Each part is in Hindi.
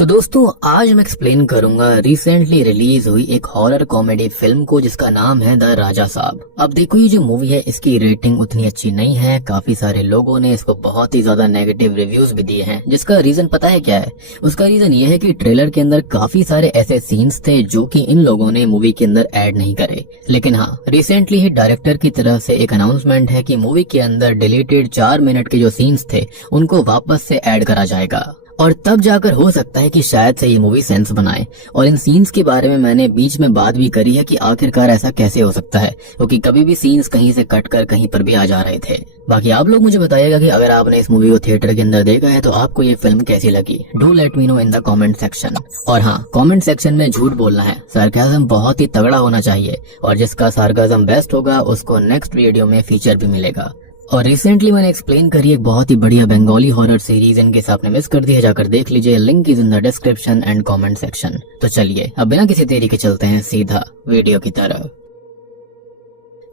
तो दोस्तों आज मैं एक्सप्लेन करूंगा रिसेंटली रिलीज हुई एक हॉरर कॉमेडी फिल्म को जिसका नाम है द राजा साहब। अब देखो ये जो मूवी है इसकी रेटिंग उतनी अच्छी नहीं है, काफी सारे लोगों ने इसको बहुत ही ज्यादा नेगेटिव रिव्यूज भी दिए हैं। जिसका रीजन पता है क्या है? उसका रीजन ये है कि ट्रेलर के अंदर काफी सारे ऐसे सीन्स थे जो कि इन लोगों ने मूवी के अंदर ऐड नहीं करे। लेकिन हाँ, रिसेंटली ही डायरेक्टर की तरफ से एक अनाउंसमेंट है कि मूवी के अंदर डिलीटेड 4 मिनट के जो सीन्स थे उनको वापस से ऐड करा जाएगा और तब जाकर हो सकता है कि शायद से ये मूवी सेंस बनाए। और इन सीन्स के बारे में मैंने बीच में बात भी करी है कि आखिरकार ऐसा कैसे हो सकता है, क्योंकि कभी भी सीन्स कहीं से कट कर कहीं पर भी आ जा रहे थे। बाकी आप लोग मुझे बताइएगा कि अगर आपने इस मूवी को थिएटर के अंदर देखा है तो आपको ये फिल्म कैसी लगी। Do let me know in the comment section. और हाँ, कमेंट सेक्शन में झूठ बोलना है, सार्काज़म बहुत ही तगड़ा होना चाहिए और जिसका सार्काज़म बेस्ट होगा उसको नेक्स्ट वीडियो में फीचर भी मिलेगा। और रिसेंटली मैंने एक्सप्लेन करी एक बहुत ही बढ़िया बंगाली हॉरर सीरीज, इनके साथ आपने मिस कर दिया जाकर देख लीजिए, link is in the description and comment section. तो चलिए अब बिना किसी देरी के चलते हैं सीधा वीडियो की तरफ।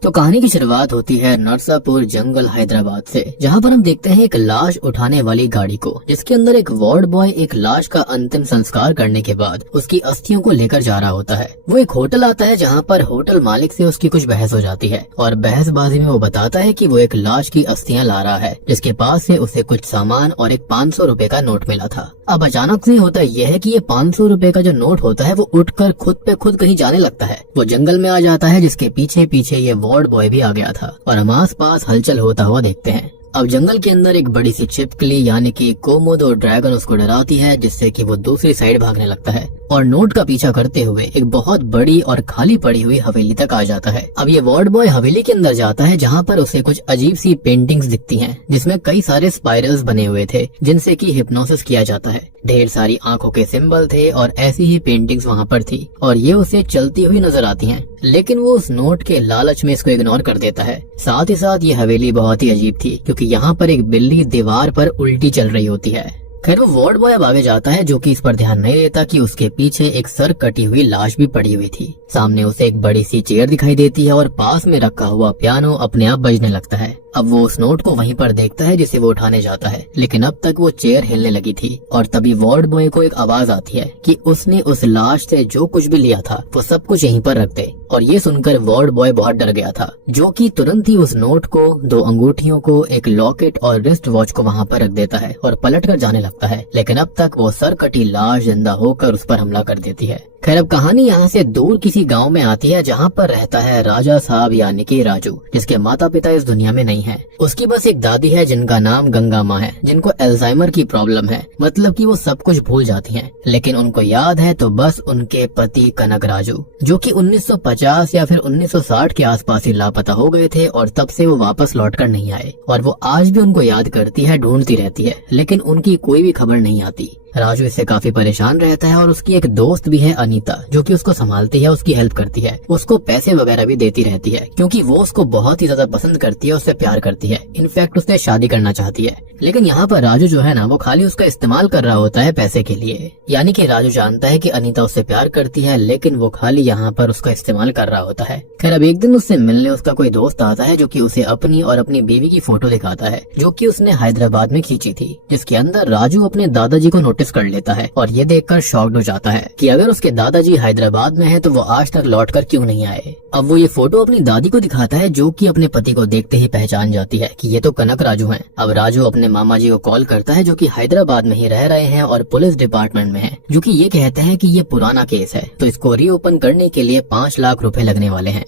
तो कहानी की शुरुआत होती है नरसापुर जंगल हैदराबाद से, जहां पर हम देखते हैं एक लाश उठाने वाली गाड़ी को, जिसके अंदर एक वार्ड बॉय एक लाश का अंतिम संस्कार करने के बाद उसकी अस्थियों को लेकर जा रहा होता है। वो एक होटल आता है जहां पर होटल मालिक से उसकी कुछ बहस हो जाती है और बहसबाजी में वो बताता है कि वो एक लाश की अस्थियां ला रहा है जिसके पास से उसे कुछ सामान और एक 500 रुपए का नोट मिला था। अब अचानक से होता यह है कि ये 500 रुपए का जो नोट होता है वो उठकर खुद पे खुद कहीं जाने लगता है। वो जंगल में आ जाता है जिसके पीछे पीछे ये वार्ड बॉय भी आ गया था और हम आस पास हलचल होता हुआ देखते हैं। अब जंगल के अंदर एक बड़ी सी छिपकली यानी कि कोमोडो ड्रैगन उसको डराती है, जिससे कि वो दूसरी साइड भागने लगता है और नोट का पीछा करते हुए एक बहुत बड़ी और खाली पड़ी हुई हवेली तक आ जाता है। अब ये वार्ड बॉय हवेली के अंदर जाता है जहाँ पर उसे कुछ अजीब सी पेंटिंग्स दिखती हैं जिसमें कई सारे स्पाइरल्स बने हुए थे जिनसे कि हिप्नोसिस किया जाता है। ढेर सारी आंखों के सिंबल थे और ऐसी ही पेंटिंग्स वहाँ पर थी और ये उसे चलती हुई नजर आती हैं, लेकिन वो उस नोट के लालच में इसको इग्नोर कर देता है। साथ ही साथ ये हवेली बहुत ही अजीब थी क्योंकि यहाँ पर एक बिल्ली दीवार पर उल्टी चल रही होती है। खैर वो वार्ड बॉय अब आगे जाता है जो कि इस पर ध्यान नहीं देता कि उसके पीछे एक सर कटी हुई लाश भी पड़ी हुई थी। सामने उसे एक बड़ी सी चेयर दिखाई देती है और पास में रखा हुआ पियानो अपने आप बजने लगता है। अब वो उस नोट को वहीं पर देखता है जिसे वो उठाने जाता है, लेकिन अब तक वो चेयर हिलने लगी थी और तभी वार्ड बॉय को एक आवाज आती है कि उसने उस लाश से जो कुछ भी लिया था वो सब कुछ यहीं पर रख दे। और ये सुनकर वार्ड बॉय बहुत डर गया था, जो कि तुरंत ही उस नोट को, 2 अंगूठियों को, एक लॉकेट और रिस्ट वॉच को वहाँ पर रख देता है और पलट कर जाने लगता है। लेकिन अब तक वो सर कटी लाश जिंदा होकर उस पर हमला कर देती है। खैर अब कहानी यहाँ से दूर किसी गांव में आती है जहाँ पर रहता है राजा साहब यानी कि राजू, जिसके माता पिता इस दुनिया में नहीं है। उसकी बस एक दादी है जिनका नाम गंगा माँ है, जिनको अल्जाइमर की प्रॉब्लम है, मतलब कि वो सब कुछ भूल जाती हैं। लेकिन उनको याद है तो बस उनके पति कनक राजू, जो कि 1950 या फिर 1960 के आसपास ही लापता हो गए थे और तब से वो वापस लौट कर नहीं आए। और वो आज भी उनको याद करती है, ढूंढती रहती है, लेकिन उनकी कोई भी खबर नहीं आती। राजू इससे काफी परेशान रहता है और उसकी एक दोस्त भी है अनीता, जो कि उसको संभालती है, उसकी हेल्प करती है, उसको पैसे वगैरह भी देती रहती है क्योंकि वो उसको बहुत ही ज्यादा पसंद करती है, उससे प्यार करती है, इनफैक्ट उससे शादी करना चाहती है। लेकिन यहाँ पर राजू जो है ना, वो खाली उसका इस्तेमाल कर रहा होता है पैसे के लिए। यानी कि राजू जानता है कि अनीता उससे प्यार करती है, लेकिन वो खाली यहाँ पर उसका इस्तेमाल कर रहा होता है। खैर अब एक दिन उससे मिलने उसका कोई दोस्त आता है जो कि उसे अपनी और अपनी बीवी की फोटो दिखाता है जो कि उसने हैदराबाद में खींची थी, जिसके अंदर राजू अपने दादाजी को नोटिस कर लेता है और ये देखकर शॉक्ड हो जाता है कि अगर उसके दादाजी हैदराबाद में हैं तो वो आज तक लौटकर क्यों नहीं आए। अब वो ये फोटो अपनी दादी को दिखाता है जो कि अपने पति को देखते ही पहचान जाती है कि ये तो कनक राजू हैं। अब राजू अपने मामा जी को कॉल करता है जो कि हैदराबाद में ही रह रहे हैं और पुलिस डिपार्टमेंट में हैं, जो कि ये कहते हैं कि ये पुराना केस है तो इसको रीओपन करने के लिए 5 लाख रुपए लगने वाले हैं।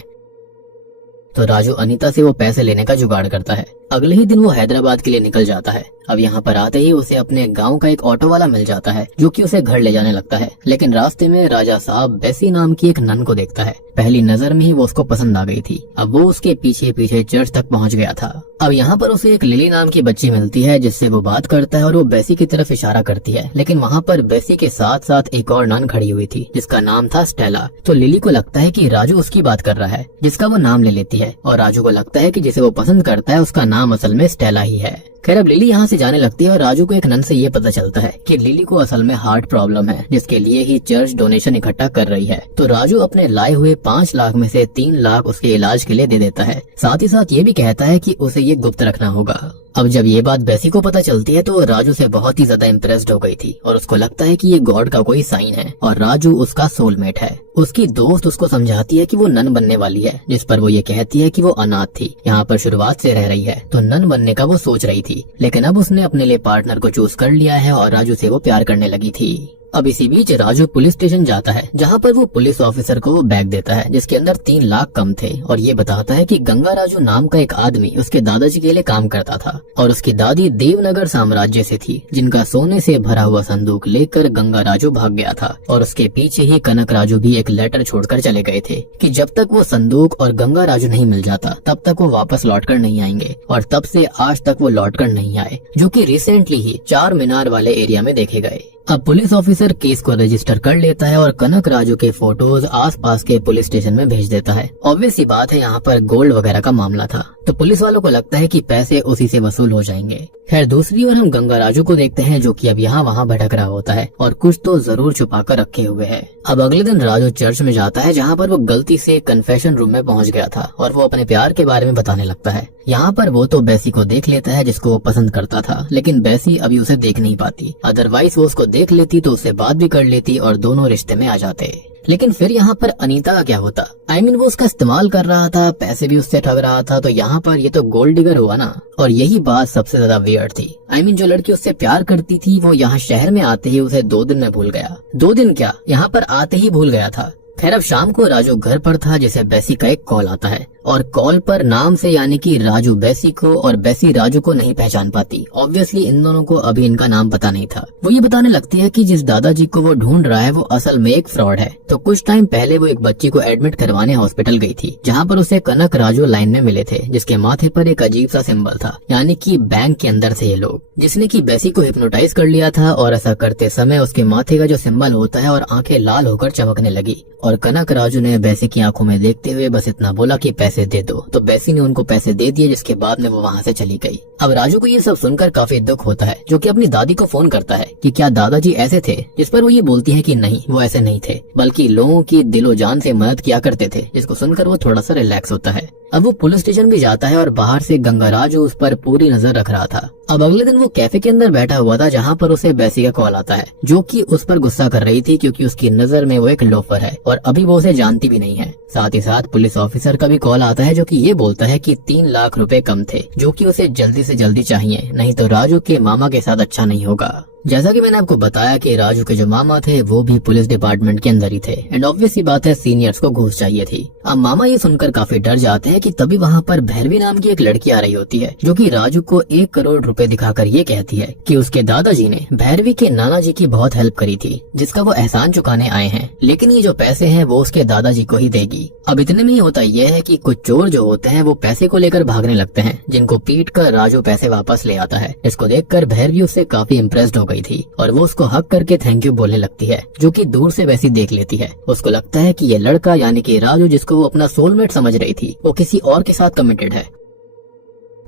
तो राजू अनीता से वो पैसे लेने का जुगाड़ करता है। अगले ही दिन वो हैदराबाद के लिए निकल जाता है। अब यहाँ पर आते ही उसे अपने गांव का एक ऑटो वाला मिल जाता है जो कि उसे घर ले जाने लगता है, लेकिन रास्ते में राजा साहब बेसी नाम की एक नन को देखता है। पहली नजर में ही वो उसको पसंद आ गई थी। अब वो उसके पीछे पीछे चर्च तक पहुँच गया था। अब यहाँ पर उसे एक लिली नाम की बच्ची मिलती है जिससे वो बात करता है और वो बेसी की तरफ इशारा करती है, लेकिन वहाँ पर बेसी के साथ साथ एक और नन खड़ी हुई थी जिसका नाम था स्टेला। तो लिली को लगता है कि राजू उसकी बात कर रहा है, जिसका वो नाम ले लेती है और राजू को लगता है कि जिसे वो पसंद करता है उसका नाम असल में स्टेला ही है। खैर अब लिली यहाँ से जाने लगती है और राजू को एक नन से ये पता चलता है कि लिली को असल में हार्ट प्रॉब्लम है, जिसके लिए ही चर्च डोनेशन इकट्ठा कर रही है। तो राजू अपने लाए हुए 5 लाख में से 3 लाख उसके इलाज के लिए दे देता है। साथ ही साथ ये भी कहता है कि उसे ये गुप्त रखना होगा। अब जब ये बात बेसी को पता चलती है तो राजू से बहुत ही ज्यादा इम्प्रेस्ड हो गई थी और उसको लगता है कि ये गॉड का कोई साइन है और राजू उसका सोलमेट है। उसकी दोस्त उसको समझाती है कि वो नन बनने वाली है, जिस पर वो ये कहती है कि वो अनाथ थी, यहाँ पर शुरुआत से रह रही है, तो नन बनने का वो सोच रही थी, लेकिन अब उसने अपने लिए पार्टनर को चूज कर लिया है और राजू से वो प्यार करने लगी थी। अब इसी बीच राजू पुलिस स्टेशन जाता है, जहाँ पर वो पुलिस ऑफिसर को वो बैग देता है जिसके अंदर 3 लाख कम थे और ये बताता है कि गंगा राजू नाम का एक आदमी उसके दादाजी के लिए काम करता था और उसकी दादी देवनगर साम्राज्य से थी, जिनका सोने से भरा हुआ संदूक लेकर गंगा राजू भाग गया था और उसके पीछे ही कनक राजू भी एक लेटर छोड़कर चले गए थे कि जब तक वो संदूक और गंगा राजू नहीं मिल जाता तब तक वो वापस लौटकर नहीं आएंगे। और तब से आज तक वो लौटकर नहीं आए, जो कि रिसेंटली ही 4 मीनार वाले एरिया में देखे गए। अब पुलिस ऑफिसर केस को रजिस्टर कर लेता है और कनक राजू के फोटोज आसपास के पुलिस स्टेशन में भेज देता है। ऑब्वियस सी बात है, यहाँ पर गोल्ड वगैरह का मामला था, तो पुलिस वालों को लगता है कि पैसे उसी से वसूल हो जाएंगे। खैर दूसरी ओर हम गंगा राजू को देखते हैं जो कि अब यहाँ वहाँ भटक रहा होता है और कुछ तो जरूर छुपा कर रखे हुए है। अब अगले दिन राजू चर्च में जाता है, जहाँ पर वो गलती से कन्फेशन रूम में पहुँच गया था और वो अपने प्यार के बारे में बताने लगता है। यहाँ पर वो तो बेसी को देख लेता है जिसको वो पसंद करता था, लेकिन बेसी अभी उसे देख नहीं पाती, अदरवाइज वो उसको देख लेती तो उससे बात भी कर लेती और दोनों रिश्ते में आ जाते। लेकिन फिर यहाँ पर अनीता का क्या होता? वो उसका इस्तेमाल कर रहा था, पैसे भी उससे ठग रहा था, तो यहाँ पर ये तो गोल्ड डिगर हुआ ना। और यही बात सबसे ज्यादा वियर्ड थी। जो लड़की उससे प्यार करती थी वो यहाँ शहर में आते ही उसे 2 दिन में भूल गया। 2 दिन क्या, यहाँ पर आते ही भूल गया था। खैर अब शाम को राजू घर पर था, जिसे बेसी का एक कॉल आता है और कॉल पर नाम से यानी कि राजू बेसी को और बेसी राजू को नहीं पहचान पाती। ऑब्वियसली इन दोनों को अभी इनका नाम पता नहीं था। वो ये बताने लगती है कि जिस दादाजी को वो ढूंढ रहा है वो असल में एक फ्रॉड है। तो कुछ टाइम पहले वो एक बच्ची को एडमिट करवाने हॉस्पिटल गई थी, जहाँ पर उसे कनक राजू लाइन में मिले थे, जिसके माथे पर एक अजीब सा सिंबल था, यानी कि बैंक के अंदर से ये लोग, जिसने की बेसी को हिप्नोटाइज कर लिया था। और ऐसा करते समय उसके माथे का जो सिंबल होता है और आंखें लाल होकर चमकने लगी और कनक राजू ने बेसी की आंखों में देखते हुए बस इतना बोला कि पैसे दे दो। तो बेसी ने उनको पैसे दे दिए, जिसके बाद में वो वहाँ से चली गई। अब राजू को ये सब सुनकर काफी दुख होता है, जो कि अपनी दादी को फोन करता है कि क्या दादाजी ऐसे थे, जिस पर वो ये बोलती है कि नहीं, वो ऐसे नहीं थे, बल्कि लोगों की दिलो जान से मदद किया करते थे, जिसको सुनकर वो थोड़ा सा रिलैक्स होता है। अब वो पुलिस स्टेशन भी जाता है और बाहर से गंगा राजू उस पर पूरी नजर रख रहा था। अब अगले दिन वो कैफे के अंदर बैठा हुआ था, जहाँ पर उसे बेसी का कॉल आता है, जो कि उस पर गुस्सा कर रही थी क्योंकि उसकी नजर में वो एक लोफर है और अभी वो उसे जानती भी नहीं है। साथ ही साथ पुलिस ऑफिसर का भी कॉल आता है, जो कि ये बोलता है कि 3 लाख रुपए कम थे, जो कि उसे जल्दी से जल्दी चाहिए, नहीं तो राजू के मामा के साथ अच्छा नहीं होगा। जैसा कि मैंने आपको बताया कि राजू के जो मामा थे वो भी पुलिस डिपार्टमेंट के अंदर ही थे एंड ऑब्वियस सी बात है सीनियर्स को घूस चाहिए थी। अब मामा ये सुनकर काफी डर जाते हैं कि तभी वहाँ पर भैरवी नाम की एक लड़की आ रही होती है, जो कि राजू को 1 करोड़ रुपए दिखाकर ये कहती है कि उसके दादाजी ने भैरवी के नाना जी की बहुत हेल्प करी थी, जिसका वो एहसान चुकाने आए हैं, लेकिन ये जो पैसे हैं वो उसके दादाजी को ही देगी। अब इतने में ही होता यह है कि कुछ चोर जो होते हैं वो पैसे को लेकर भागने लगते हैं, जिनको पीट कर राजू पैसे वापस ले आता है। इसको देखकर भैरवी उससे काफी इम्प्रेस्ड हो गई थी और वो उसको हक करके थैंक यू बोलने लगती है, जो कि दूर से वैसी देख लेती है। उसको लगता है कि ये लड़का यानी कि राजू, जिसको वो अपना सोलमेट समझ रही थी, वो किसी और के साथ कमिटेड है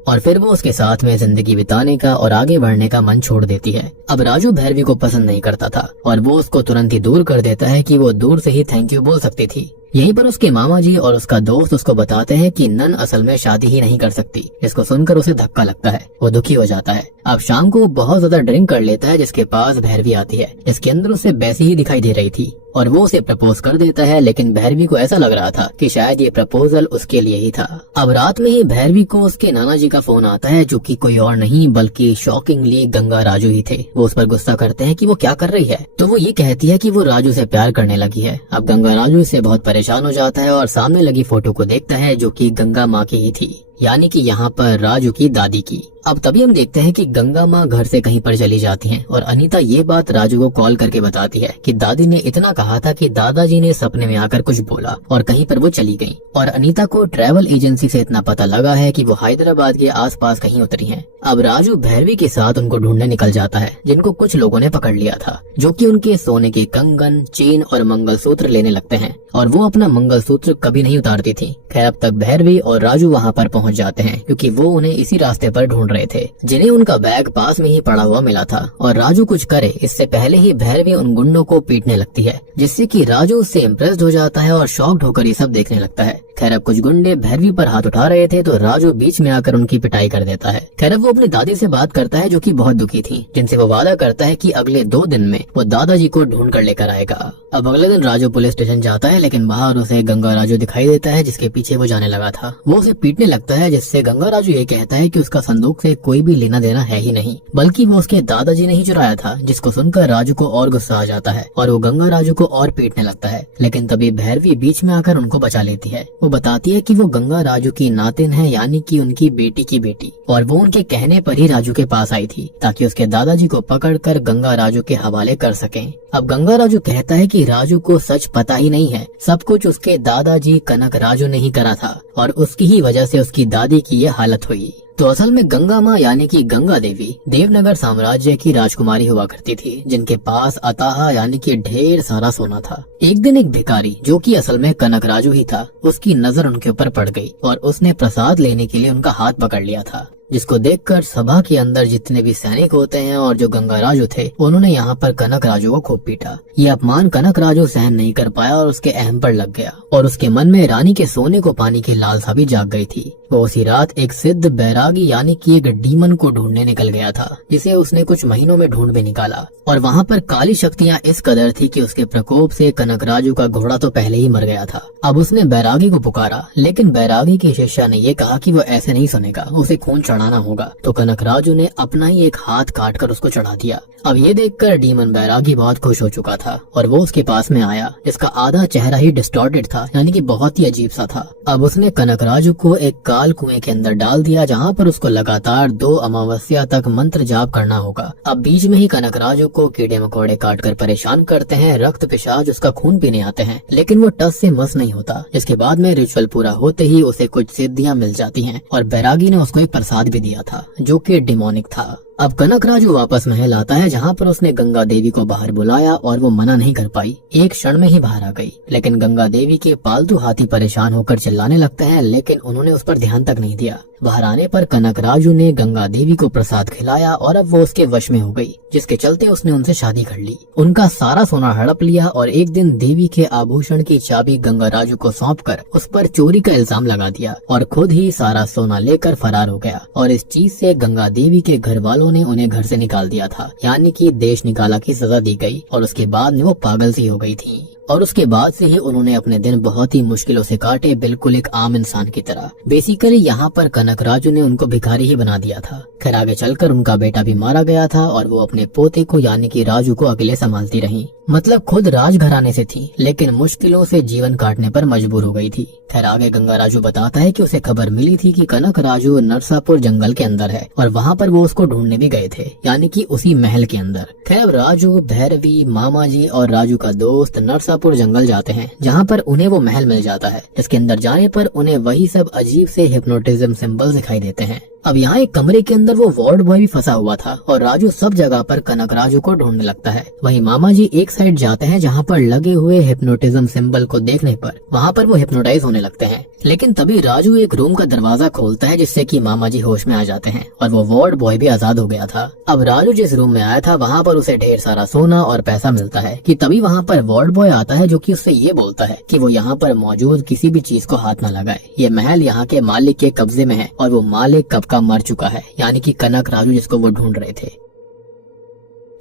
और फिर वो उसके साथ में जिंदगी बिताने का और आगे बढ़ने का मन छोड़ देती है। अब राजू भैरवी को पसंद नहीं करता था और वो उसको तुरंत ही दूर कर देता है कि वो दूर से ही थैंक यू बोल सकती थी। यहीं पर उसके मामा जी और उसका दोस्त उसको बताते हैं कि नन असल में शादी ही नहीं कर सकती। इसको सुनकर उसे धक्का लगता है, वो दुखी हो जाता है। अब शाम को वो बहुत ज्यादा ड्रिंक कर लेता है, जिसके पास भैरवी आती है, इसके अंदर उसे बेसी ही दिखाई दे रही थी और वो उसे प्रपोज कर देता है, लेकिन भैरवी को ऐसा लग रहा था कि शायद ये प्रपोजल उसके लिए ही था। अब रात में ही भैरवी को उसके नाना जी का फोन आता है, जो कि कोई और नहीं बल्कि शॉकिंगली गंगा राजू ही थे। वो उस पर गुस्सा करते हैं कि वो क्या कर रही है, तो वो ये कहती है कि वो राजू से प्यार करने लगी है। अब गंगा राजू इससे बहुत परेशान हो जाता है और सामने लगी फोटो को देखता है, जो कि गंगा माँ की ही थी, यानी कि यहाँ पर राजू की दादी की। अब तभी हम देखते हैं कि गंगा माँ घर से कहीं पर चली जाती हैं और अनीता ये बात राजू को कॉल करके बताती है कि दादी ने इतना कहा था कि दादाजी ने सपने में आकर कुछ बोला और कहीं पर वो चली गई। और अनीता को ट्रैवल एजेंसी से इतना पता लगा है कि वो हैदराबाद के आसपास कहीं उतरी हैं। अब राजू भैरवी के साथ उनको ढूंढने निकल जाता है, जिनको कुछ लोगों ने पकड़ लिया था, जो कि उनके सोने के कंगन, चेन और मंगलसूत्र लेने लगते हैं और वो अपना मंगलसूत्र कभी नहीं उतारती थी। खैर अब तक भैरवी और राजू वहाँ पर पहुँच जाते हैं, क्योंकि वो उन्हें इसी रास्ते पर ढूंढ रहे थे, जिन्हें उनका बैग पास में ही पड़ा हुआ मिला था। और राजू कुछ करे इससे पहले ही भैरवी उन गुंडों को पीटने लगती है, जिससे कि राजू उससे इम्प्रेस्ड हो जाता है और शॉक्ड होकर ये सब देखने लगता है। खैर अब कुछ गुंडे भैरवी पर हाथ उठा रहे थे तो राजू बीच में आकर उनकी पिटाई कर देता है। खैर अब वो अपनी दादी से बात करता है जो कि बहुत दुखी थी, जिनसे वो वादा करता है कि अगले 2 दिन में वो दादाजी को ढूंढ कर लेकर आएगा। अब अगले दिन राजू पुलिस स्टेशन जाता है, लेकिन बाहर उसे गंगा राजू दिखाई देता है जिसके पीछे वो जाने लगा था। वो उसे पीटने लगता है, जिससे गंगा राजू ये कहता है कि उसका संदूक से कोई भी लेना देना है ही नहीं, बल्कि वो उसके दादाजी ने ही चुराया था। जिसको सुनकर राजू को और गुस्सा आ जाता है और वो गंगा राजू को और पीटने लगता है, लेकिन तभी भैरवी बीच में आकर उनको बचा लेती है। वो बताती है कि वो गंगा राजू की नातिन है, यानी कि उनकी बेटी की बेटी, और वो उनके कहने पर ही राजू के पास आई थी ताकि उसके दादाजी को पकड़कर गंगा राजू के हवाले कर सकें। अब गंगा राजू कहता है कि राजू को सच पता ही नहीं है, सब कुछ उसके दादाजी कनक राजू ने ही करा था और उसकी ही वजह से उसकी दादी की ये हालत हुई। तो असल में गंगा माँ यानी कि गंगा देवी देवनगर साम्राज्य की राजकुमारी हुआ करती थी, जिनके पास अताहा यानी कि ढेर सारा सोना था। एक दिन एक भिखारी जो कि असल में कनक राजू ही था, उसकी नजर उनके ऊपर पड़ गई और उसने प्रसाद लेने के लिए उनका हाथ पकड़ लिया था, जिसको देखकर सभा के अंदर जितने भी सैनिक होते हैं और जो गंगा राजू थे उन्होंने यहाँ पर कनक राजू को खूब पीटा। ये अपमान कनक राजू सहन नहीं कर पाया और उसके अहम पर लग गया और उसके मन में रानी के सोने को पाने की लालसा भी जाग गई थी। वो उसी रात एक सिद्ध बैरागी यानी कि एक डीमन को ढूंढने निकल गया था, जिसे उसने कुछ महीनों में ढूंढ भी निकाला। और वहाँ पर काली शक्तियाँ इस कदर थी कि उसके प्रकोप से कनक राजू का घोड़ा तो पहले ही मर गया था। अब उसने बैरागी को पुकारा, लेकिन बैरागी के शिष्य ने ये कहा कि वो ऐसे नहीं सुनेगा, उसे खून चढ़ाना होगा। तो कनक राजू ने अपना ही एक हाथ काट कर उसको चढ़ा दिया। अब ये देखकर डीमन बैरागी बहुत खुश हो चुका था और वो उसके पास में आया, जिसका आधा चेहरा ही डिस्टॉर्टेड था, यानी कि बहुत ही अजीब सा था। अब उसने कनक राजू को एक काल कुएं के अंदर डाल दिया, जहाँ पर उसको लगातार 2 अमावस्या तक मंत्र जाप करना होगा। अब बीच में ही कनक राजू को कीड़े मकोड़े काट कर परेशान करते हैं, रक्त पिशाच उसका खून पीने आते हैं, लेकिन वो टस से मस नहीं होता। इसके बाद में रिचुअल पूरा होते ही उसे कुछ सिद्धियां मिल जाती हैं और बैरागी ने उसको एक प्रसाद भी दिया था जो कि डिमोनिक था। अब कनक राजू वापस महल आता है, जहाँ पर उसने गंगा देवी को बाहर बुलाया और वो मना नहीं कर पाई, एक क्षण में ही बाहर आ गई। लेकिन गंगा देवी के पालतू हाथी परेशान होकर चिल्लाने लगते हैं, लेकिन उन्होंने उस पर ध्यान तक नहीं दिया। बाहर आने पर कनक राजू ने गंगा देवी को प्रसाद खिलाया और अब वो उसके वश में हो गई, जिसके चलते उसने उनसे शादी कर ली, उनका सारा सोना हड़प लिया और एक दिन देवी के आभूषण की चाबी गंगा राजू को सौंपकर उस पर चोरी का इल्जाम लगा दिया और खुद ही सारा सोना लेकर फरार हो गया। और इस चीज से गंगा देवी के घर वालों ने उन्हें घर से निकाल दिया था, यानी कि देश निकाला की सजा दी गई और उसके बाद में वो पागल सी हो गई थी। और उसके बाद से ही उन्होंने अपने दिन बहुत ही मुश्किलों से काटे, बिल्कुल एक आम इंसान की तरह। बेसिकली यहाँ पर कनक राजू ने उनको भिखारी ही बना दिया था। खैर आगे चलकर उनका बेटा भी मारा गया था और वो अपने पोते को यानी कि राजू को अकेले संभालती रही। मतलब खुद राजघराने से थी, लेकिन मुश्किलों से जीवन काटने पर मजबूर हो गई थी। खैर आगे गंगा राजू बताता है कि उसे खबर मिली थी कि कनक राजू नरसापुर जंगल के अंदर है और वहाँ पर वो उसको ढूंढने भी गए थे, यानी कि उसी महल के अंदर। खैर राजू, भैरवी, मामा जी और राजू का दोस्त नरसापुर जंगल जाते हैं, जहाँ पर उन्हें वो महल मिल जाता है, जिसके अंदर जाने पर उन्हें वही सब अजीब से हिप्नोटिज्म सिंबल दिखाई देते हैं। अब यहाँ एक कमरे के अंदर वो वार्ड बॉय भी फंसा हुआ था और राजू सब जगह पर कनक राजू को ढूंढने लगता है। वहीं मामा जी एक साइड जाते हैं, जहाँ पर लगे हुए हिप्नोटिज्म सिंबल को देखने पर वहाँ पर वो हिप्नोटाइज होने लगते हैं। लेकिन तभी राजू एक रूम का दरवाजा खोलता है, जिससे कि मामा जी होश में आ जाते हैं और वो वार्ड बॉय भी आजाद हो गया था। अब राजू जिस रूम में आया था वहाँ पर उसे ढेर सारा सोना और पैसा मिलता है कि तभी वहाँ पर वार्ड बॉय आता है, जो कि उससे ये बोलता है कि वो यहाँ पर मौजूद किसी भी चीज को हाथ न लगाए। ये महल यहाँ के मालिक के कब्जे में है और वो मालिक कब का मर चुका है, यानी कि कनक राजू जिसको वो ढूंढ रहे थे।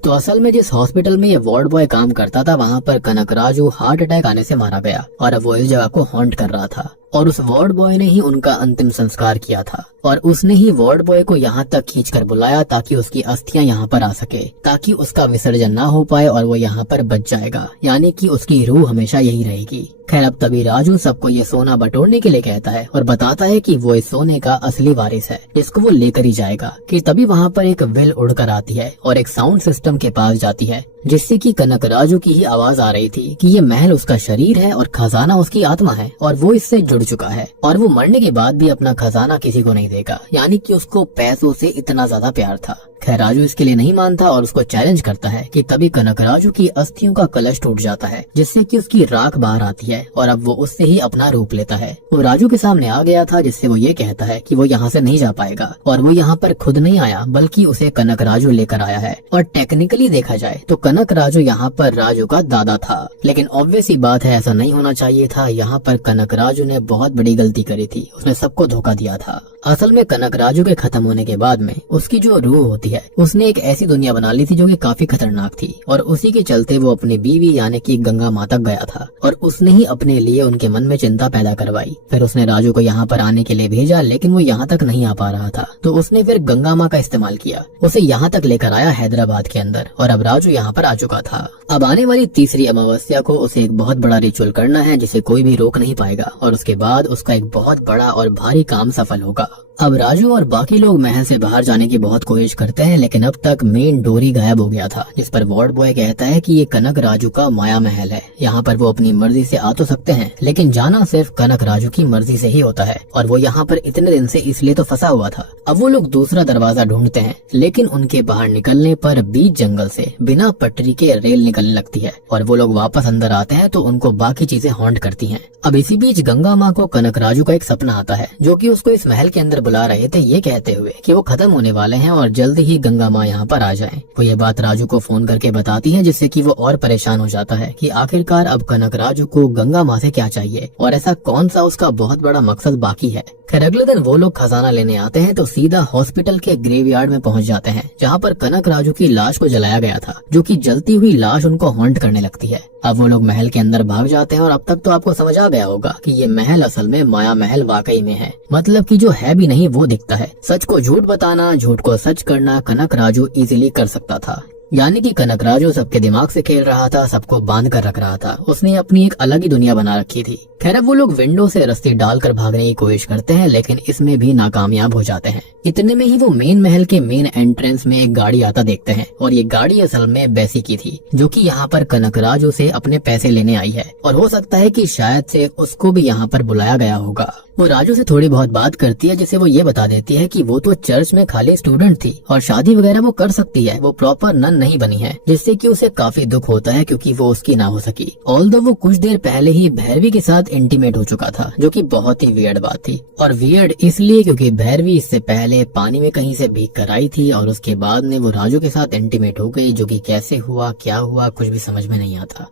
तो असल में जिस हॉस्पिटल में ये वार्ड बॉय काम करता था, वहाँ पर कनक राजू हार्ट अटैक आने से मारा गया और अब वो इस जगह को हॉन्ट कर रहा था और उस वार्ड बॉय ने ही उनका अंतिम संस्कार किया था और उसने ही वार्ड बॉय को यहाँ तक खींचकर बुलाया ताकि उसकी अस्थियां यहाँ पर आ सके, ताकि उसका विसर्जन ना हो पाए और वो यहाँ पर बच जाएगा, यानी कि उसकी रूह हमेशा यही रहेगी। खैर अब तभी राजू सबको ये सोना बटोरने के लिए कहता है और बताता है कि वो इस सोने का असली वारिस है, जिसको वो लेकर ही जाएगा। कि तभी वहाँ पर एक व्हेल उड़कर आती है और एक साउंड सिस्टम के पास जाती है, जिससे कि कनक राजू की ही आवाज आ रही थी कि ये महल उसका शरीर है और खजाना उसकी आत्मा है और वो इससे जुड़ चुका है और वो मरने के बाद भी अपना खजाना किसी को नहीं देगा, यानी कि उसको पैसों से इतना ज्यादा प्यार था। खैर राजू इसके लिए नहीं मानता और उसको चैलेंज करता है कि तभी कनक राजू की अस्थियों का कलश टूट जाता है, जिससे कि उसकी राख बाहर आती है और अब वो उससे ही अपना रूप लेता है। वो राजू के सामने आ गया था, जिससे वो ये कहता है कि वो यहाँ से नहीं जा पाएगा और वो यहाँ पर खुद नहीं आया बल्कि उसे कनक राजू लेकर आया है। और टेक्निकली देखा जाए तो कनक राजू यहाँ पर राजू का दादा था, लेकिन ऑब्वियस ही बात है ऐसा नहीं होना चाहिए था। यहाँ पर कनक राजू ने बहुत बड़ी गलती करी थी, उसने सबको धोखा दिया था। असल में कनक राजू के खत्म होने के बाद में उसकी जो रूह होती है उसने एक ऐसी दुनिया बना ली थी जो कि काफी खतरनाक थी, और उसी के चलते वो अपनी बीवी यानी कि गंगा माँ तक गया था और उसने ही अपने लिए उनके मन में चिंता पैदा करवाई। फिर उसने राजू को यहाँ पर आने के लिए भेजा, लेकिन वो यहाँ तक नहीं आ पा रहा था, तो उसने फिर गंगा माँ का इस्तेमाल किया, उसे यहाँ तक लेकर आया हैदराबाद के अंदर, और अब राजू यहाँ पर आ चुका था। अब आने वाली तीसरी अमावस्या को उसे एक बहुत बड़ा रिचुअल करना है जिसे कोई भी रोक नहीं पाएगा, और उसके बाद उसका एक बहुत बड़ा और भारी काम सफल होगा। अब राजू और बाकी लोग महल से बाहर जाने की बहुत कोशिश करते हैं, लेकिन अब तक मेन डोरी गायब हो गया था, जिस पर वार्ड बॉय कहता है कि ये कनक राजू का माया महल है, यहाँ पर वो अपनी मर्जी से आ तो सकते हैं लेकिन जाना सिर्फ कनक राजू की मर्जी से ही होता है, और वो यहाँ पर इतने दिन से इसलिए तो फंसा हुआ था। अब वो लोग दूसरा दरवाजा ढूंढते हैं, लेकिन उनके बाहर निकलने पर बीच जंगल से बिना पटरी के रेल निकलने लगती है, और वो लोग वापस अंदर आते हैं तो उनको बाकी चीजें हॉन्ट करती हैं। अब इसी बीच गंगा माँ को कनक राजू का एक सपना आता है, जो कि उसको इस महल के अंदर बुला रहे थे, ये कहते हुए कि वो खत्म होने वाले हैं और जल्दी ही गंगा माँ यहाँ पर आ जाएं। वो ये बात राजू को फोन करके बताती है, जिससे कि वो और परेशान हो जाता है कि आखिरकार अब कनक राजू को गंगा माँ से क्या चाहिए और ऐसा कौन सा उसका बहुत बड़ा मकसद बाकी है। खैर अगले दिन वो लोग खजाना लेने आते हैं तो सीधा हॉस्पिटल के ग्रेवयार्ड में पहुंच जाते हैं, जहाँ पर कनक राजू की लाश को जलाया गया था, जो कि जलती हुई लाश उनको हॉन्ट करने लगती है। अब वो लोग महल के अंदर भाग जाते हैं और अब तक तो आपको समझ आ गया होगा कि ये महल असल में माया महल वाकई में है, मतलब कि जो है भी नहीं वो दिखता है। सच को झूठ बताना, झूठ को सच करना कनक राजू इजीली कर सकता था, यानी कि कनक राजू सबके दिमाग से खेल रहा था, सबको बांध कर रख रहा था, उसने अपनी एक अलग ही दुनिया बना रखी थी। खैर अब वो लोग विंडो से रस्सी डालकर भागने की कोशिश करते हैं, लेकिन इसमें भी नाकामयाब हो जाते हैं। इतने में ही वो मेन महल के मेन एंट्रेंस में एक गाड़ी आता देखते हैं, और ये गाड़ी असल में बेसी की थी, जो कि यहाँ पर कनक राजू से अपने पैसे लेने आई है, और हो सकता है कि शायद से उसको भी यहाँ पर बुलाया गया होगा। वो राजू से थोड़ी बहुत बात करती है, जिसे वो ये बता देती है कि वो तो चर्च में खाली स्टूडेंट थी और शादी वगैरह वो कर सकती है, वो प्रॉपर नन नहीं बनी है, जिससे कि उसे काफी दुख होता है क्योंकि वो उसकी ना हो सकी। ऑल्दो वो कुछ देर पहले ही भैरवी के साथ इंटीमेट हो चुका था, जो कि बहुत ही वियर्ड बात थी, और वियर्ड इसलिए क्योंकि भैरवी इससे पहले पानी में कहीं से भीग कर आई थी और उसके बाद में वो राजू के साथ इंटीमेट हो गई, जो कि कैसे हुआ क्या हुआ कुछ भी समझ में नहीं आता।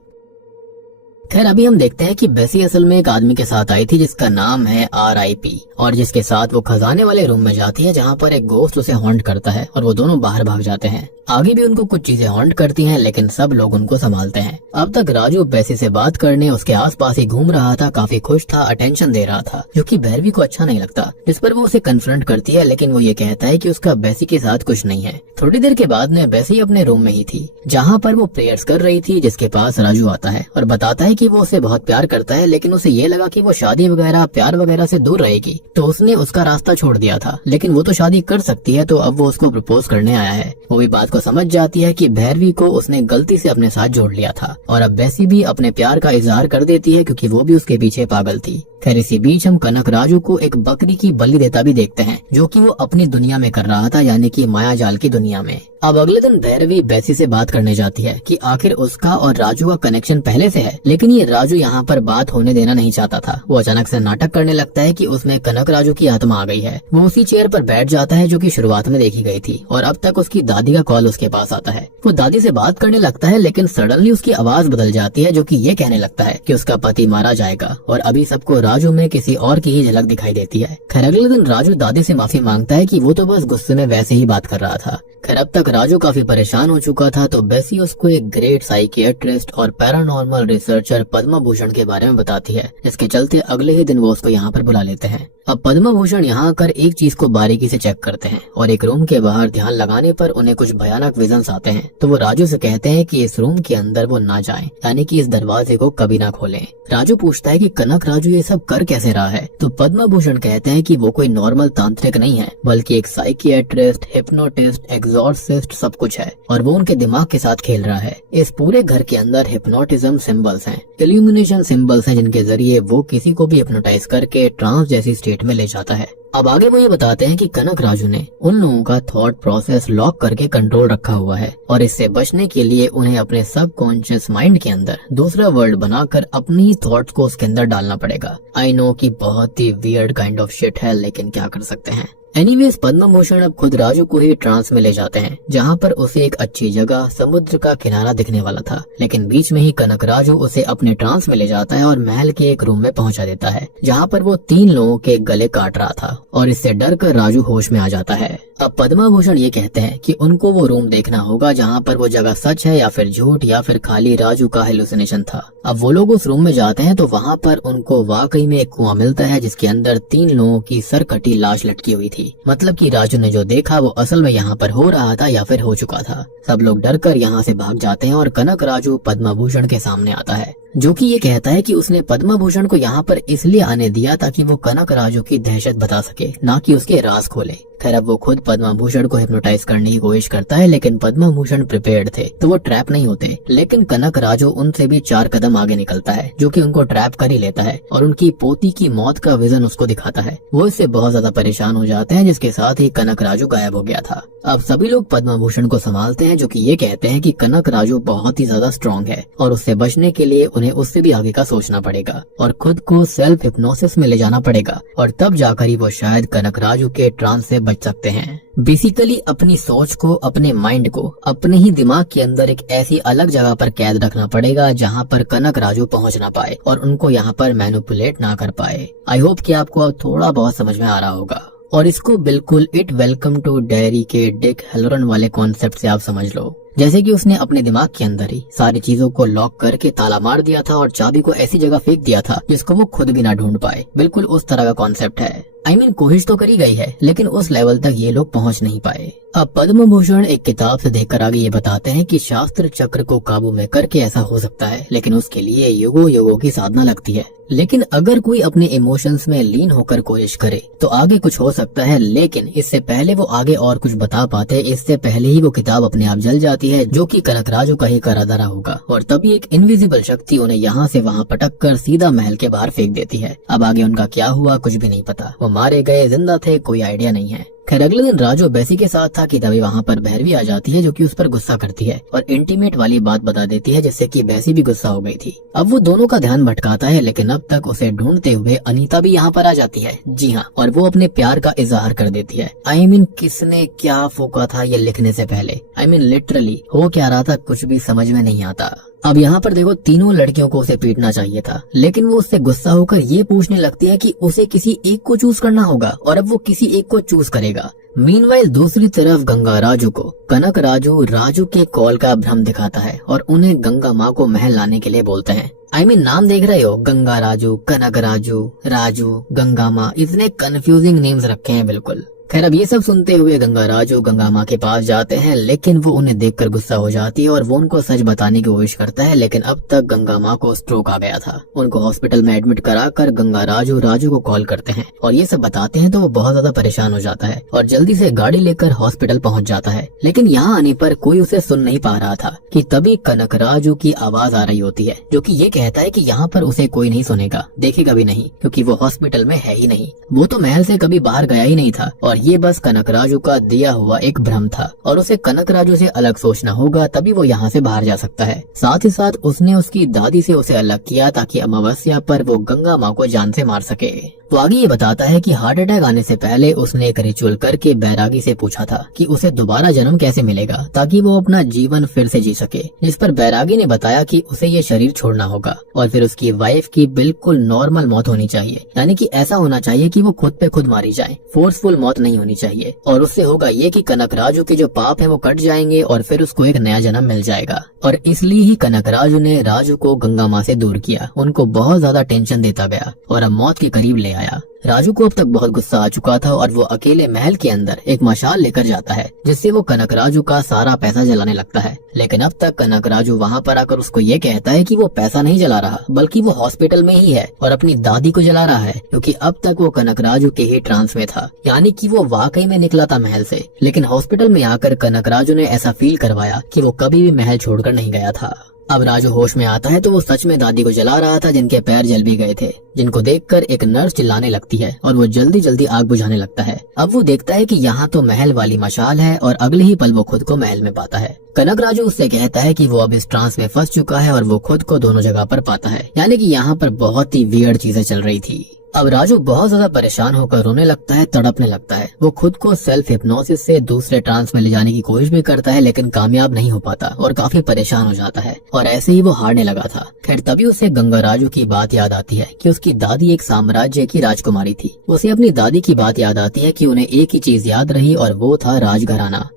खैर अभी हम देखते हैं कि बेसी असल में एक आदमी के साथ आई थी जिसका नाम है RIP, और जिसके साथ वो खजाने वाले रूम में जाती है, जहाँ पर एक गोश्त उसे हॉन्ट करता है और वो दोनों बाहर भाग जाते हैं। आगे भी उनको कुछ चीजें हॉन्ट करती हैं, लेकिन सब लोग उनको संभालते हैं। अब तक राजू बेसी से बात करने उसके आसपास ही घूम रहा था, काफी खुश था, अटेंशन दे रहा था, जो कि भैरवी को अच्छा नहीं लगता, जिस पर वो उसे कन्फ्रंट करती है, लेकिन वो ये कहता है कि उसका बेसी के साथ कुछ नहीं है। थोड़ी देर के बाद में बेसी अपने रूम में ही थी, जहाँ पर वो प्रेयर्स कर रही थी, जिसके पास राजू आता है और बताता है कि वो उसे बहुत प्यार करता है, लेकिन उसे ये लगा कि वो शादी वगैरह प्यार वगैरह से दूर रहेगी, तो उसने उसका रास्ता छोड़ दिया था, लेकिन वो तो शादी कर सकती है, तो अब वो उसको प्रपोज करने आया है। वो भी बात को समझ जाती है कि भैरवी को उसने गलती से अपने साथ जोड़ लिया था, और अब बेसी भी अपने प्यार का इजहार कर देती है क्योंकि वो भी उसके पीछे पागल थी। खैर इसी बीच हम कनक राजू को एक बकरी की बलि देता भी देखते हैं, जो कि वो अपनी दुनिया में कर रहा था, यानी कि माया जाल की दुनिया में। अब अगले दिन भैरवी बेसी से बात करने जाती है कि आखिर उसका और राजू का कनेक्शन पहले से है, लेकिन ये राजू यहाँ पर बात होने देना नहीं चाहता था। वो अचानक से नाटक करने लगता है कि उसमें कनक राजू की आत्मा आ गई है। वो उसी चेयर पर बैठ जाता है जो कि शुरुआत में देखी गई थी, और अब तक उसकी दादी का कॉल उसके पास आता है। वो दादी से बात करने लगता है, लेकिन सडनली उसकी आवाज बदल जाती है, जो कि ये कहने लगता है कि उसका पति मारा जाएगा, और अभी सबको राजू में किसी और की ही झलक दिखाई देती है। खैर अगले दिन राजू दादी से माफी मांगता है कि वो तो बस गुस्से में वैसे ही बात कर रहा था। खैर अब तक राजू काफी परेशान हो चुका था, तो बेसी उसको एक ग्रेट साइकियाट्रिस्ट और पैरानॉर्मल रिसर्चर पद्मा भूषण के बारे में बताती है, जिसके चलते अगले ही दिन वो उसको यहाँ पर बुला लेते हैं। अब पद्मा भूषण यहाँ आकर एक चीज को बारीकी से चेक करते हैं, और एक रूम के बाहर ध्यान लगाने पर उन्हें कुछ भयानक विजन्स आते हैं। तो वो राजू से कहते हैं कि इस रूम के अंदर वो ना जाएं, यानी कि इस दरवाजे को कभी ना खोलें। राजू पूछता है कि कनक राजू ये सब कर कैसे रहा है, तो पद्मा भूषण कहते हैं कि वो कोई नॉर्मल तांत्रिक नहीं है, बल्कि एक साइकियाट्रिस्ट, हिप्नोटिस्ट, एग्जॉर्सिस्ट सब कुछ है, और वो उनके दिमाग के साथ खेल रहा है। इस पूरे घर के अंदर हिप्नोटिज्म सिंबल्स हैं, इल्यूमिनेशन सिंबल्स हैं जिनके जरिए वो किसी को भी हिप्नोटाइज करके ट्रांस जैसी स्टेट में ले जाता है। अब आगे वो ये बताते हैं कि कनक राजू ने उन लोगों का थॉट प्रोसेस लॉक करके कंट्रोल रखा हुआ है और इससे बचने के लिए उन्हें अपने सबकॉन्शियस माइंड के अंदर दूसरा वर्ल्ड बनाकर अपनी ही थॉट्स को उसके अंदर डालना पड़ेगा। आई नो कि बहुत ही वियर्ड काइंड ऑफ शिट है, लेकिन क्या कर सकते हैं। एनीवेज पद्म भूषण अब खुद राजू को ही ट्रांस में ले जाते हैं, जहाँ पर उसे एक अच्छी जगह समुद्र का किनारा दिखने वाला था, लेकिन बीच में ही कनक राजू उसे अपने ट्रांस में ले जाता है और महल के एक रूम में पहुंचा देता है, जहाँ पर वो 3 लोगों के गले काट रहा था और इससे डर कर राजू होश में आ जाता है। अब पद्मा भूषण ये कहते हैं कि उनको वो रूम देखना होगा जहाँ पर वो जगह सच है या फिर झूठ या फिर खाली राजू का हेलुसिनेशन था। अब वो लोग उस रूम में जाते हैं तो वहाँ पर उनको वाकई में एक कुआं मिलता है जिसके अंदर 3 लोगों की सर कटी लाश लटकी हुई थी। मतलब कि राजू ने जो देखा वो असल में यहाँ पर हो रहा था या फिर हो चुका था। सब लोग डरकर यहाँ से भाग जाते हैं और कनक राजू पद्मा भूषण के सामने आता है, जो कि ये कहता है कि उसने पद्मा भूषण को यहाँ पर इसलिए आने दिया ताकि वो कनक राजू की दहशत बता सके, ना कि उसके राज खोले। खैर अब वो खुद पद्मा भूषण को हिप्नोटाइज करने की कोशिश करता है, लेकिन पद्मा भूषण प्रिपेयर्ड थे तो वो ट्रैप नहीं होते। लेकिन कनक राजू उनसे भी 4 कदम आगे निकलता है, जो कि उनको ट्रैप कर ही लेता है और उनकी पोती की मौत का विजन उसको दिखाता है। वो इससे बहुत ज्यादा परेशान हो जाते हैं, जिसके साथ ही कनक राजू गायब हो गया था। अब सभी लोग पद्मा भूषण को संभालते हैं, जो कि ये कहते हैं कि कनक राजू बहुत ही ज्यादा स्ट्रॉन्ग है और उससे बचने के लिए उन्हें उससे भी आगे का सोचना पड़ेगा और खुद को सेल्फ हिप्नोसिस में ले जाना पड़ेगा और तब जाकर ही वो शायद कनक राजू के ट्रांस से बच सकते हैं। बेसिकली अपनी सोच को, अपने माइंड को अपने ही दिमाग के अंदर एक ऐसी अलग जगह पर कैद रखना पड़ेगा जहाँ पर कनक राजू पहुँच ना पाए और उनको यहाँ पर मैनिपुलेट ना कर पाए। आई होप कि आपको अब थोड़ा बहुत समझ में आ रहा होगा और इसको बिल्कुल इट वेलकम टू डेयरी के डिक हेलोरन वाले कॉन्सेप्ट से आप समझ लो। जैसे कि उसने अपने दिमाग के अंदर ही सारी चीजों को लॉक करके ताला मार दिया था और चाबी को ऐसी जगह फेंक दिया था जिसको वो खुद भी ना ढूंढ पाए। बिल्कुल उस तरह का कॉन्सेप्ट है। आई मीन कोशिश तो करी गई है, लेकिन उस लेवल तक ये लोग पहुंच नहीं पाए। अब पद्म भूषण एक किताब से देखकर आगे ये बताते हैं कि शास्त्र चक्र को काबू में करके ऐसा हो सकता है, लेकिन उसके लिए युगों युगों की साधना लगती है। लेकिन अगर कोई अपने इमोशंस में लीन होकर कोशिश करे तो आगे कुछ हो सकता है, लेकिन इससे पहले वो आगे और कुछ बता पाते, इससे पहले ही वो किताब अपने आप जल जाती है, जो कि कनक राजू का ही करा धरा होगा और तभी एक इनविजिबल शक्ति उन्हें यहाँ से वहाँ पटक कर सीधा महल के बाहर फेंक देती है। अब आगे उनका क्या हुआ कुछ भी नहीं पता, वो मारे गए, जिंदा थे, कोई आइडिया नहीं है। खैर अगले दिन राजू बेसी के साथ था कि तभी वहाँ पर भैरवी आ जाती है, जो कि उस पर गुस्सा करती है और इंटीमेट वाली बात बता देती है, जिससे कि बेसी भी गुस्सा हो गई थी। अब वो दोनों का ध्यान भटकाता है, लेकिन अब तक उसे ढूंढते हुए अनीता भी यहाँ पर आ जाती है। जी हाँ, और वो अपने प्यार का इजहार कर देती है। आई मीन किसने क्या फूका था ये लिखने से पहले। आई मीन लिटरली हो क्या रहा था कुछ भी समझ में नहीं आता। अब यहाँ पर देखो तीनों लड़कियों को उसे पीटना चाहिए था, लेकिन वो उससे गुस्सा होकर ये पूछने लगती है कि उसे किसी एक को चूज करना होगा और अब वो किसी एक को चूज करेगा। मीनवाइल दूसरी तरफ गंगा राजू को कनक राजू के कॉल का भ्रम दिखाता है और उन्हें गंगा माँ को महल लाने के लिए बोलते हैं। आई मीन नाम देख रहे हो, गंगा राजू, कनक राजू, गंगा माँ, इतने कंफ्यूजिंग नेम्स रखे हैं बिल्कुल। खैर अब ये सब सुनते हुए गंगा राजू गंगा माँ के पास जाते हैं, लेकिन वो उन्हें देखकर गुस्सा हो जाती है और वो उनको सच बताने की कोशिश करता है, लेकिन अब तक गंगा माँ को स्ट्रोक आ गया था। उनको हॉस्पिटल में एडमिट कराकर गंगा राजू को कॉल करते हैं और ये सब बताते हैं तो वो बहुत ज्यादा परेशान हो जाता है और जल्दी से गाड़ी लेकर हॉस्पिटल पहुँच जाता है। लेकिन यहाँ आने पर कोई उसे सुन नहीं पा रहा था कि तभी कनक राजू की आवाज आ रही होती है, जो कि ये कहता है कि यहाँ पर उसे कोई नहीं सुनेगा, देखेगा भी नहीं, क्योंकि वो हॉस्पिटल में है ही नहीं। वो तो महल से कभी बाहर गया ही नहीं था और ये बस कनक राजू का दिया हुआ एक भ्रम था और उसे कनक राजू से अलग सोचना होगा, तभी वो यहाँ से बाहर जा सकता है। साथ ही साथ उसने उसकी दादी से उसे अलग किया ताकि अमावस्या पर वो गंगा माँ को जान से मार सके। तो आगे ये बताता है कि हार्ट अटैक आने से पहले उसने एक रिचुअल करके बैरागी से पूछा था कि उसे दोबारा जन्म कैसे मिलेगा ताकि वो अपना जीवन फिर से जी सके, जिस पर बैरागी ने बताया कि उसे ये शरीर छोड़ना होगा और फिर उसकी वाइफ की बिल्कुल नॉर्मल मौत होनी चाहिए, यानी कि ऐसा होना चाहिए कि वो खुद पे खुद मारी जाए, फोर्सफुल मौत नहीं होनी चाहिए। और उससे होगा ये कि कनक राजू के जो पाप है वो कट जाएंगे और फिर उसको एक नया जन्म मिल जाएगा। और इसलिए ही कनक राजू ने राजू को गंगा माँ से दूर किया, उनको बहुत ज्यादा टेंशन देता गया और अब मौत के करीब ले आया। राजू को अब तक बहुत गुस्सा आ चुका था और वो अकेले महल के अंदर एक मशाल लेकर जाता है, जिससे वो कनक राजू का सारा पैसा जलाने लगता है। लेकिन अब तक कनक राजू वहाँ पर आकर उसको ये कहता है कि वो पैसा नहीं जला रहा, बल्कि वो हॉस्पिटल में ही है और अपनी दादी को जला रहा है, क्योंकि अब तक वो कनक राजू के ही ट्रांस में था, यानी कि वो वाकई में निकला था महल से। लेकिन हॉस्पिटल में आकर कनक राजू ने ऐसा फील करवाया कि वो कभी भी महल छोड़कर नहीं गया था। अब राजू होश में आता है तो वो सच में दादी को जला रहा था जिनके पैर जल भी गए थे, जिनको देखकर एक नर्स चिल्लाने लगती है और वो जल्दी जल्दी आग बुझाने लगता है। अब वो देखता है कि यहाँ तो महल वाली मशाल है और अगले ही पल वो खुद को महल में पाता है। कनक राजू उससे कहता है कि वो अब इस ट्रांस में फंस चुका है और वो खुद को दोनों जगह पर पाता है, यानी कि यहाँ पर बहुत ही वियर्ड चीजें चल रही थी। अब राजू बहुत ज्यादा परेशान होकर रोने लगता है, तड़पने लगता है। वो खुद को सेल्फ हिप्नोसिस से दूसरे ट्रांस में ले जाने की कोशिश भी करता है लेकिन कामयाब नहीं हो पाता और काफी परेशान हो जाता है और ऐसे ही वो हारने लगा था। खैर तभी उसे गंगा राजू की बात याद आती है कि उसकी दादी एक साम्राज्य की राजकुमारी थी। उसे अपनी दादी की बात याद आती है कि उन्हें एक ही चीज याद रही और वो था राजघराना।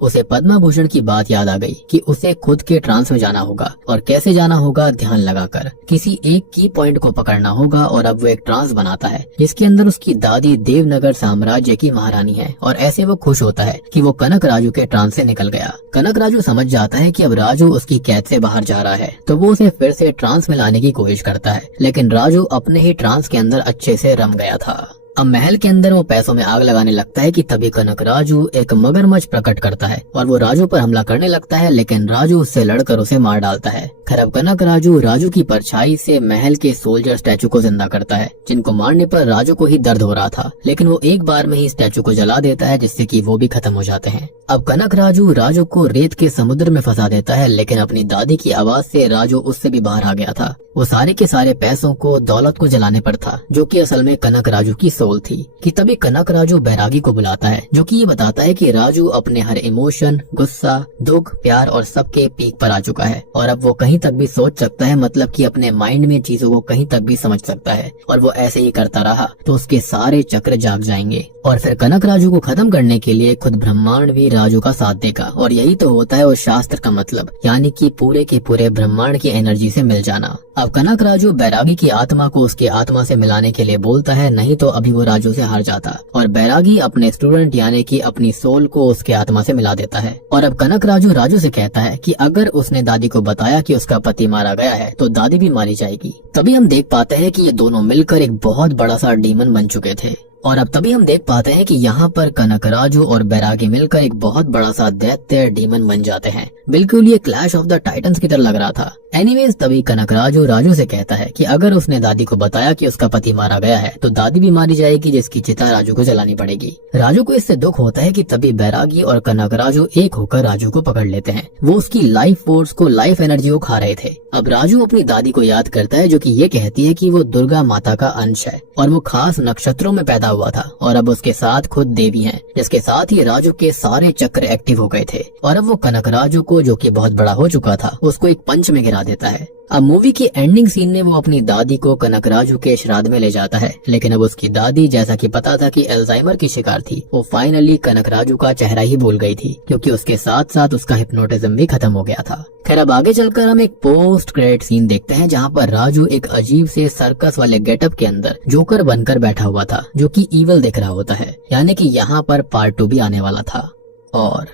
उसे पद्मा भूषण की बात याद आ गई कि उसे खुद के ट्रांस में जाना होगा और कैसे जाना होगा, ध्यान लगाकर किसी एक की पॉइंट को पकड़ना होगा। और अब वो एक ट्रांस बनाता है जिसके अंदर उसकी दादी देवनगर साम्राज्य की महारानी है और ऐसे वो खुश होता है कि वो कनक राजू के ट्रांस से निकल गया। कनक राजू समझ जाता है कि अब राजू उसकी कैद से बाहर जा रहा है तो वो उसे फिर से ट्रांस में लाने की कोशिश करता है, लेकिन राजू अपने ही ट्रांस के अंदर अच्छे से रम गया था। अब महल के अंदर वो पैसों में आग लगाने लगता है कि तभी कनक राजू एक मगरमच्छ प्रकट करता है और वो राजू पर हमला करने लगता है, लेकिन राजू उससे लड़कर उसे मार डालता है। खैर अब कनक राजू की परछाई से महल के सोल्जर स्टैचू को जिंदा करता है, जिनको मारने पर राजू को ही दर्द हो रहा था, लेकिन वो एक बार में ही स्टैचू को जला देता है जिससे कि वो भी खत्म हो जाते हैं। अब कनक राजू को रेत के समुद्र में फंसा देता है, लेकिन अपनी दादी की आवाज से राजू उससे भी बाहर आ गया था। वो सारे के सारे पैसों को, दौलत को जलाने पर था, जो कि असल में कनक राजू की सोल थी। कि तभी कनक राजू बैरागी को बुलाता है जो कि ये बताता है कि राजू अपने हर इमोशन, गुस्सा, दुख, प्यार और सबके पीक पर आ चुका है और अब वो कहीं तक भी सोच सकता है, मतलब कि अपने माइंड में चीजों को कहीं तक भी समझ सकता है। और वो ऐसे ही करता रहा तो उसके सारे चक्र जाग जाएंगे और फिर कनक राजू को खत्म करने के लिए खुद ब्रह्मांड भी राजू का साथ देगा। और यही तो होता है वो शास्त्र का मतलब, यानी कि पूरे के पूरे ब्रह्मांड की एनर्जी से मिल जाना। अब कनक राजू बैरागी की आत्मा को उसके आत्मा से मिलाने के लिए बोलता है, नहीं तो अभी वो राजू से हार जाता। और बैरागी अपने स्टूडेंट यानी कि अपनी सोल को उसके आत्मा से मिला देता है। और अब कनक राजू से कहता है कि अगर उसने दादी को बताया कि उसका पति मारा गया है तो दादी भी मारी जाएगी। तभी हम देख पाते हैं कि ये दोनों मिलकर एक बहुत बड़ा सा डीमन बन चुके थे। और अब तभी हम देख पाते हैं कि यहाँ पर कनक राजू और बैरागी मिलकर एक बहुत बड़ा सा दैत्य डीमन बन जाते हैं। बिल्कुल ये क्लैश ऑफ द टाइटन्स की तरह लग रहा था। एनीवेज तभी कनक राजू से कहता है कि अगर उसने दादी को बताया कि उसका पति मारा गया है तो दादी भी मारी जाएगी, जिसकी चिता राजू को जलानी पड़ेगी। राजू को इससे दुख होता है कि तभी बैरागी और कनक राजू एक होकर राजू को पकड़ लेते हैं। वो उसकी लाइफ फोर्स को, लाइफ एनर्जी को खा रहे थे। अब राजू अपनी दादी को याद करता है जो कि ये कहती है कि वो दुर्गा माता का अंश है और वो खास नक्षत्रों में पैदा हुआ था और अब उसके साथ खुद देवी हैं, जिसके साथ ही राजू के सारे चक्र एक्टिव हो गए थे। और अब वो कनक राजू को, जो कि बहुत बड़ा हो चुका था, उसको एक पंच में गिरा देता है। अब मूवी की एंडिंग सीन में वो अपनी दादी को कनक राजू के श्राद्ध में ले जाता है, लेकिन अब उसकी दादी, जैसा कि पता था कि अल्जाइमर की शिकार थी, वो फाइनली कनक राजू का चेहरा ही भूल गई थी, क्योंकि उसके साथ साथ उसका हिप्नोटिज्म भी खत्म हो गया था। खैर अब आगे चलकर हम एक पोस्ट क्रेडिट सीन देखते हैं जहाँ पर राजू एक अजीब से सर्कस वाले गेटअप के अंदर जोकर बनकर बैठा हुआ था, जो कि ईवल दिख रहा होता है, यानी कि यहाँ पर पार्ट 2 भी आने वाला था। और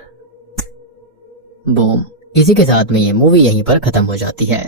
बूम, इसी के साथ में ये मूवी यहीं पर खत्म हो जाती है।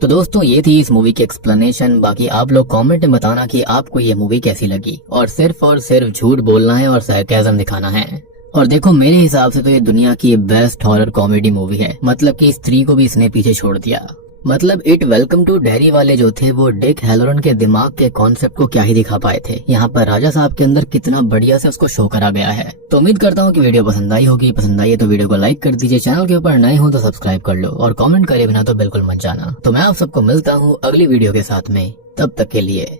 तो दोस्तों ये थी इस मूवी की एक्सप्लेनेशन। बाकी आप लोग कमेंट में बताना कि आपको ये मूवी कैसी लगी, और सिर्फ झूठ बोलना है और सरकाज़म दिखाना है। और देखो मेरे हिसाब से तो ये दुनिया की बेस्ट हॉरर कॉमेडी मूवी है, मतलब कि स्त्री को भी इसने पीछे छोड़ दिया। मतलब इट वेलकम टू डेरी वाले जो थे वो डिक हैलोरन के दिमाग के कॉन्सेप्ट को क्या ही दिखा पाए थे, यहाँ पर राजा साहब के अंदर कितना बढ़िया से उसको शो करा गया है। तो उम्मीद करता हूँ कि वीडियो पसंद आई होगी। पसंद आई है तो वीडियो को लाइक कर दीजिए, चैनल के ऊपर नए हो तो सब्सक्राइब कर लो, और कमेंट करे बिना तो बिल्कुल मत जाना। तो मैं आप सबको मिलता हूँ अगली वीडियो के साथ में, तब तक के लिए